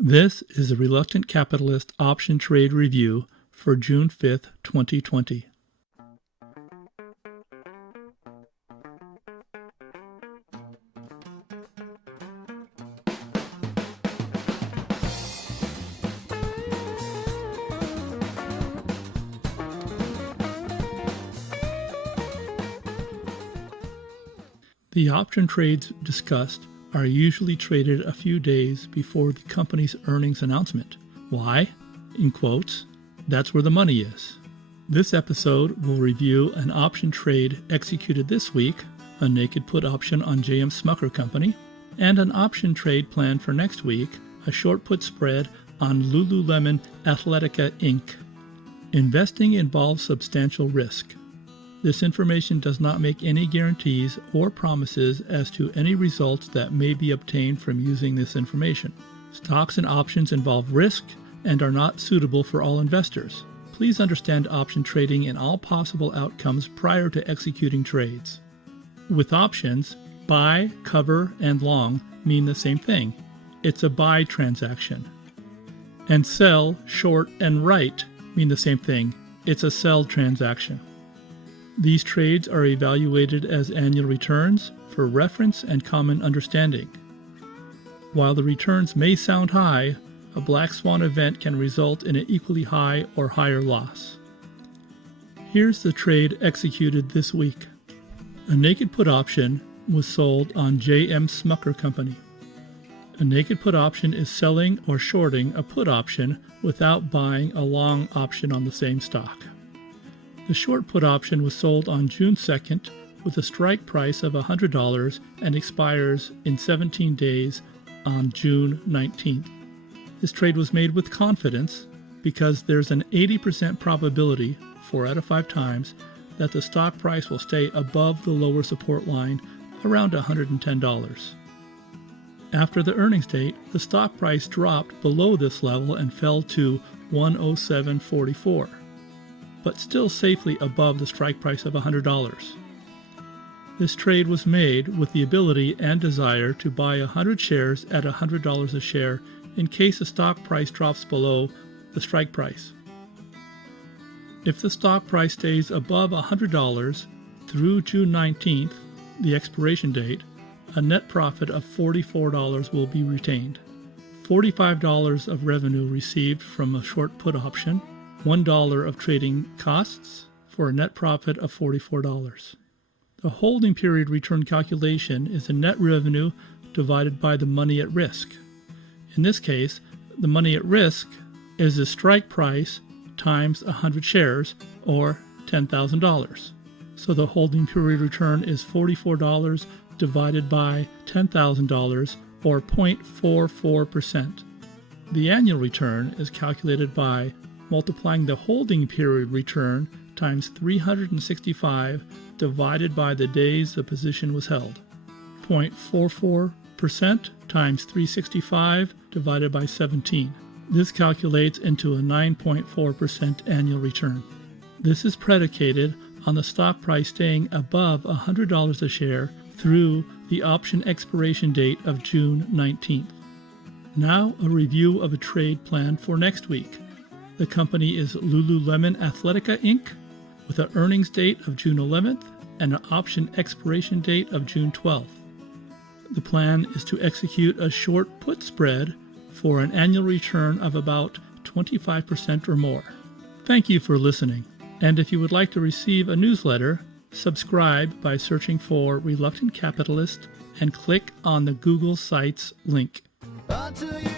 This is a Reluctant Capitalist Option Trade Review for June 5th, 2020. The option trades discussed are usually traded a few days before the company's earnings announcement. Why? In quotes, that's where the money is. This episode will review an option trade executed this week, a naked put option on J.M. Smucker Company, and an option trade planned for next week, a short put spread on Lululemon Athletica Inc. Investing involves substantial risk. This information does not make any guarantees or promises as to any results that may be obtained from using this information. Stocks and options involve risk and are not suitable for all investors. Please understand option trading and all possible outcomes prior to executing trades. With options, buy, cover, and long mean the same thing. It's a buy transaction. And sell, short, and right mean the same thing. It's a sell transaction. These trades are evaluated as annual returns for reference and common understanding. While the returns may sound high, a black swan event can result in an equally high or higher loss. Here's the trade executed this week. A naked put option was sold on J.M. Smucker Company. A naked put option is selling or shorting a put option without buying a long option on the same stock. The short put option was sold on June 2nd with a strike price of $100 and expires in 17 days on June 19th. This trade was made with confidence because there's an 80% probability, 4 out of 5 times, that the stock price will stay above the lower support line around $110. After the earnings date, the stock price dropped below this level and fell to $107.44. but still safely above the strike price of $100. This trade was made with the ability and desire to buy 100 shares at $100 a share in case the stock price drops below the strike price. If the stock price stays above $100 through June 19th, the expiration date, a net profit of $44 will be retained. $45 of revenue received from a short put option, $1 of trading costs for a net profit of $44. The holding period return calculation is the net revenue divided by the money at risk. In this case, the money at risk is the strike price times 100 shares, or $10,000. So the holding period return is $44 divided by $10,000, or 0.44%. The annual return is calculated by multiplying the holding period return times 365 divided by the days the position was held. 0.44% times 365 divided by 17. This calculates into a 9.4% annual return. This is predicated on the stock price staying above $100 a share through the option expiration date of June 19th. Now a review of a trade planned for next week. The company is Lululemon Athletica Inc. with an earnings date of June 11th and an option expiration date of June 12th. The plan is to execute a short put spread for an annual return of about 25% or more. Thank you for listening, and if you would like to receive a newsletter, subscribe by searching for Reluctant Capitalist and click on the Google Sites link. Until you